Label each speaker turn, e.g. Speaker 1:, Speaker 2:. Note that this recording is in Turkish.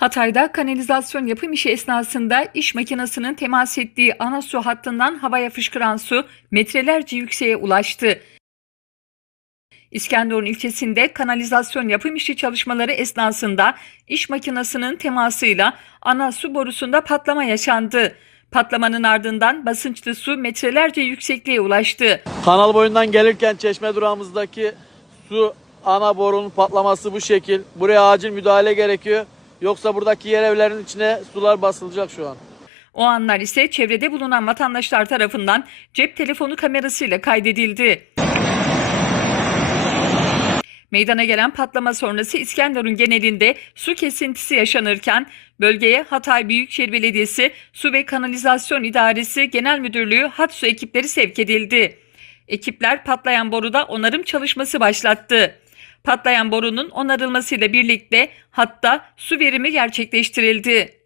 Speaker 1: Hatay'da kanalizasyon yapım işi esnasında iş makinesinin temas ettiği ana su hattından havaya fışkıran su metrelerce yükseğe ulaştı. İskenderun ilçesinde kanalizasyon yapım işi çalışmaları esnasında iş makinesinin temasıyla ana su borusunda patlama yaşandı. Patlamanın ardından basınçlı su metrelerce yüksekliğe ulaştı.
Speaker 2: Kanal boyundan gelirken çeşme durağımızdaki su ana borunun patlaması bu şekil. Buraya acil müdahale gerekiyor. Yoksa buradaki yer evlerin içine sular basılacak şu an.
Speaker 1: O anlar ise çevrede bulunan vatandaşlar tarafından cep telefonu kamerasıyla kaydedildi. Meydana gelen patlama sonrası İskenderun genelinde su kesintisi yaşanırken bölgeye Hatay Büyükşehir Belediyesi Su ve Kanalizasyon İdaresi Genel Müdürlüğü hat su ekipleri sevk edildi. Ekipler patlayan boruda onarım çalışması başlattı. Patlayan borunun onarılmasıyla birlikte hatta su verimi gerçekleştirildi.